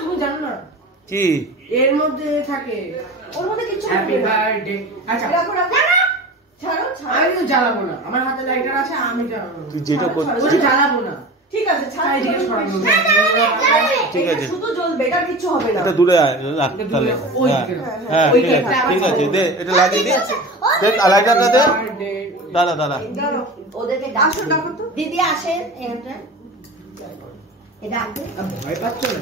তুমি জানো না কি এর মধ্যে থাকে, ওর মধ্যে কিছু হ্যাপি বার্থডে। আচ্ছা রাখো রাখো, ছাড়ো ছাড়ো, আমি জ্বালাবো না, আমার হাতে লাইটার আছে, আমি জ্বালাবো। তুই যেটা করছিস ওই জ্বালাবো না। ঠিক আছে ছাড়ো, এদিকে সরানো। ঠিক আছে, শুধু জ্বলবে, এটা কিছু হবে না। এটা দূরে আয় রাখ তাহলে। হ্যাঁ ঠিক আছে, ঠিক আছে, দে এটা লাগিয়ে দে, দে লাইটারটা দে। দাঁড়া দাঁড়া, ওদেরকে ডাকো ডাকো তো, দিদি আসেন এখানটা, এটা আগে ভয় পাচ্ছ না?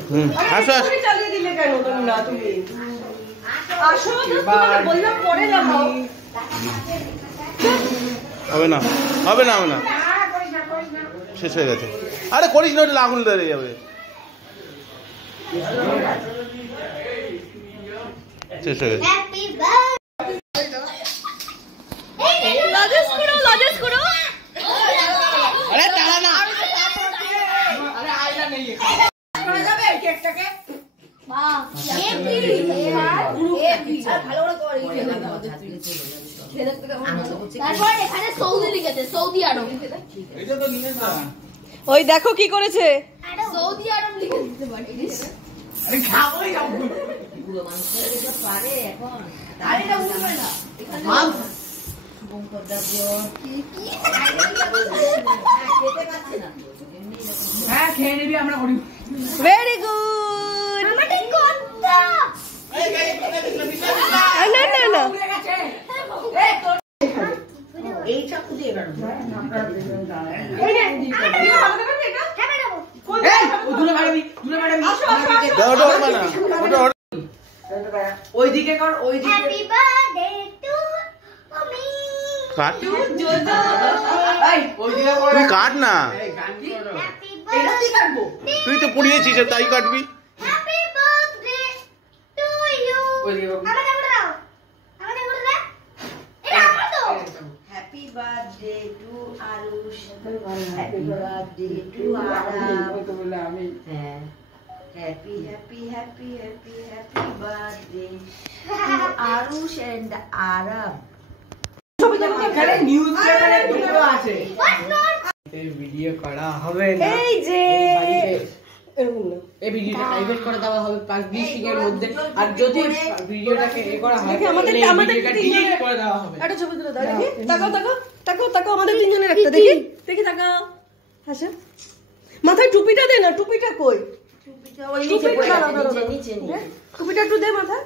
আসো আসো, তুমি চালিয়ে দিলে কেন তুমি না, তুমি আসো, তোমাকে বললাম পরে লাগাও। হবে না হবে না হবে না, শেষ হয়ে গেছে। আরে করিস না, ওটা আগুন ধরে যাবে। শেষ হয়ে গেছে। আরে দাঁড়া না, আরে আয়না নেই করা যাবে কেকটাকে, ভালো করে করি। তারপর এখানে সৌদি লিখেছে, সৌদি আরব। এটা তো নিয়ে না। ওই দেখো কি করেছে, সৌদি আরব লিখে দিতে পারিস। আরে খাবোই না পুরো মানুষের এটা পারে এখন, আর এটা উঠবে না। খেতে পাচ্ছে না। হ্যাঁ খেয়ে নিবি, আমরা করি। Very good. আমাদের কথা না না না, উড়ে গেছে। এই চাকু দিয়ে বেরো। এই নে, তুমি বানাতে পারবে এটা? হ্যাঁ ম্যাডাম। এই ও দূরে বাড়াবি, দূরে বাড়াবি। আসো আসো আসো। দাও ওটা ওটা না, ওটা ওইদিকে কর, ওইদিকে। Happy birthday to me. Cut, এই ওইদিকে কর। তুই কাট না, এই গান করো। হ্যাপি এটা তুই কাটবো। তুই তো পুড়িয়েছিস, তাই কাটবি। Happy birthday to you. ওইদিকে কর। আমাদের করে দাও, আমাদের করে দাও। এটা আমার তো। Happy birthday to Aarush, happy birthday to Aaram. ওই তো বলে আমি। হ্যাঁ, happy happy happy happy happy birthday to Aarush and Aaram. এখানে নিউজ পেপারে দুটো আছে। What's not? এই ভিডিও করা হবে না। এই যে এই বাড়িতে এরকম না, এই ভিডিওটা প্রাইভেট করে দেওয়া হবে 5-20 এর মধ্যে। আর যদি ভিডিওটাকে এ করা হয় দেখি আমাদের তাহলে এই আমাদের ভিডিওটা তিনজনের ডিলিট করে দেওয়া হবে। একটা ছবি তুলে দাও দেখি, তাকাও তাকাও তাকাও তাকাও, আমাদের তিনজনের একটা দেখি দেখি, তাকাও হাসা, মাথায় টুপিটা দে না, টুপিটা কই, টুপিটা ওই টুপিটা নিচে পড়ে দাঁড়াও, গেছে, দাঁড়াও, নিচে নিচে টুপিটা একটু দে মাথায়,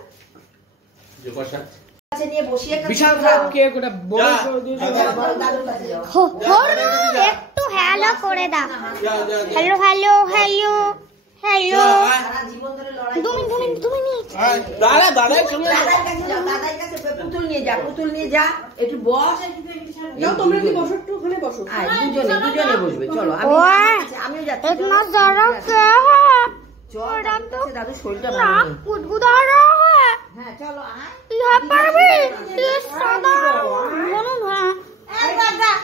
যে বসা কাছে নিয়ে বসিয়ে বিশাল বড় কেক, ওটা বড় করে দিয়ে বড় দাদুর কাছে যাও। একটু হ্যালো করে দাও। Hello hello hello hello. সারা জীবন ধরে লড়াই তুমি দাদা দাদার সঙ্গে দাদার কাছে যাও, দাদার কাছে পুতুল নিয়ে যা, পুতুল নিয়ে যা, একটু বস। যাও তোমরা কি বসো, একটু ওখানে বসো, আয়, দুজনে দুজনে বসবে, চলো আমিও যাচ্ছি, इतना ज़रा क्या है? চল দাদুর কাছে, দাদুর শরীরটা ना ভালো নেই। गुदगुदा रहा है। হ্যাঁ চলো আয়। यहाँ पर भी ये सादा जुनून है।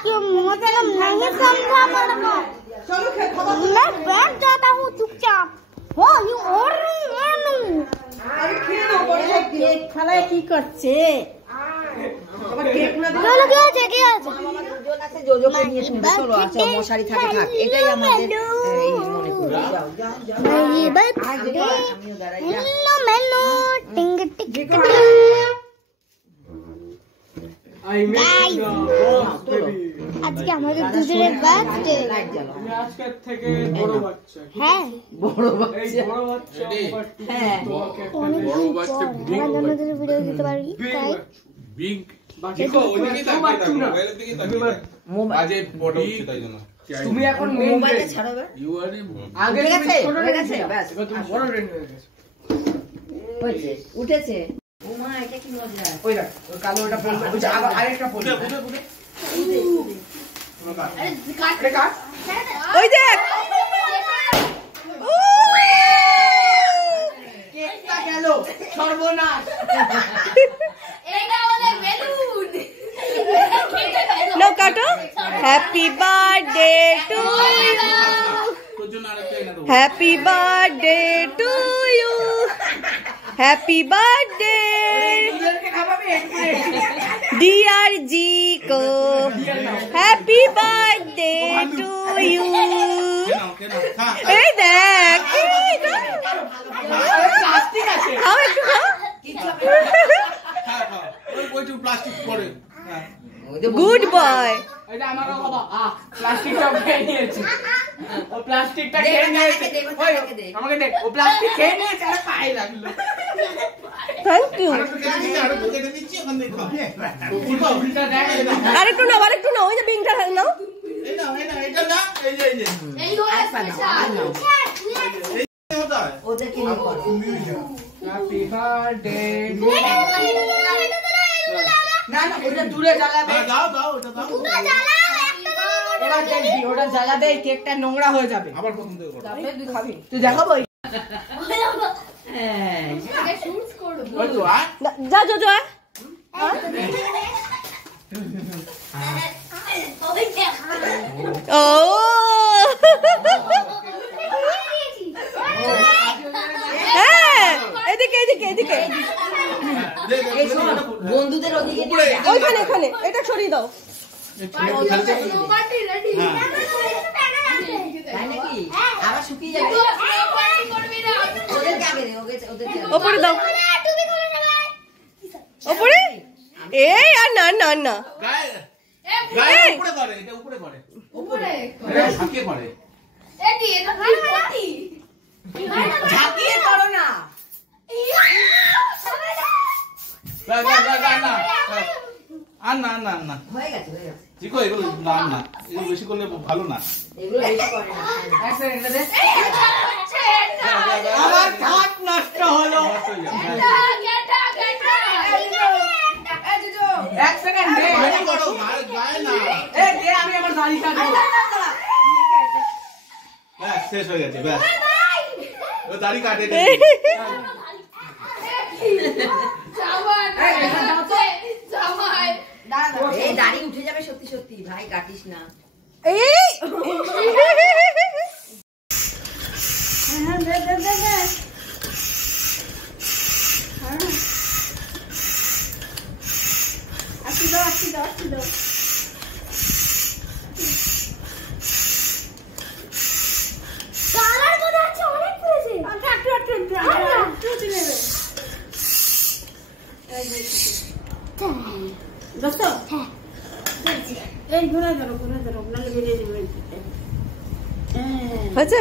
ये मतलब नहीं समझा मेरे को। চলো খাবার, मैं बैठ जाता हूँ चुपचाप। हो यू और আরে খেয়ে নাও, পরে সব কেক ফেলায় কি করছে? আবার কেক না দিলে चलो क्या है क्या है? মামা দুজন আছে, জোজোকে নিয়ে শুনবে, চলো আচ্ছা মশারি থাকে থাক, এটাই আমাদের এই মনে করি, যাও যাও যাও। मेरी আয়, बर्थडे আমিও দাঁড়াই, যা। हेलो मेलो टिंग टिक আই মিস আজকে আমাদের দুজনের বার্থডে। লাইট জ্বালাও। আমি আজকের থেকে বড় বাচ্চা। হ্যাঁ বড় এই বাচ্চা, বড় বাচ্চা আবার হ্যাঁ। তোমাকে একটা অনেকদিন পর আমার জন্মদিনের ভিডিও দিতে পারি তাই বিগ বাকি দেখো ওইদিকে তাকিয়ে থাকো, মোবাইলের দিকে তাকিয়ে থাকো। মোবাইল আজে বডি তাই জন্য তুমি এখন মেন মোবাইলে ছাড়ো এবার। ইউ আর আগে হয়ে তুমি গেছে, ছোট হয়ে রেঞ্জ গেছে, ছিল। ব্যাস। এবার তুমি বড় রেঞ্জ হয়ে গেছে। হয়েছে, উঠেছে। ও মা, এটা কি মজা। ওই দেখ ওই কালো ওটা পড়বে, ওই যে আবার আরেকটা পড়বে। আরে কাট। ওই দেখ কেকটা গেল সর্বনাশ। এটা বলে বেলুন। নাও কাটো, হ্যাপি বার্থডে টু ইউ, তোর জন্য আরেকটা এনে দেবো। Happy birthday to you, happy birthday দুজনকে খাওয়াবি একটু ডিয়ার জি को, हैप्पी बर्थडे टू यू। এই দেখ প্লাস্টিক আছে খাও একটু খাও প্লাস্টিক পরে গুড বয় এটা আমারও বাবা প্লাস্টিকটা খেয়ে নিয়েছে ও প্লাস্টিকটা খেয়ে নিয়েছে আমাকে দেখ ও প্লাস্টিক খেয়ে নিয়েছে আর পায়ে লাগলো থ্যাংক ইউ উল্টা দেখ আরেকটু নাও ওই যে বিংটা নাও ওদের কি হ্যাপি বার্থডে না না ওটা দূরে জ্বালাবে এবার দেখবি ওটা জ্বালাতে এই কেকটা নোংরা হয়ে যাবে আবার প্রথম থেকে করো। তারপরে তুই খাবি তুই দেখাবো ওই তো আর যা ও হ্যাঁ এদিকে এই শোন বন্ধুদের ওদিকে ওইখানে এটা সরিয়ে দাও তাই নাকি আবার শুকিয়ে যাবে ওদের যাবে ওদের ওপরে দাও ওপরে এই আর না গায়ে উপরে করে এটা উপরে করে এটা ঝাঁকিয়ে করে ঝাঁকিয়ে করো না না হয়ে গেছে চিকো এগুলো না এগুলো বেশি করলে ভালো না এগুলো বেশি করে না এক সেকেন্ড দে আমার ঠাট নষ্ট হলো এক সেকেন্ড দে গায়ে না এই দে আমি আমার দাড়ি কাটবো ব্যাস শেষ হয়ে গেছে ব্যাস ও দাড়ি কাটে এই দাড়ি উঠে যাবে সত্যি ভাই কাটিস না এই হয়েছে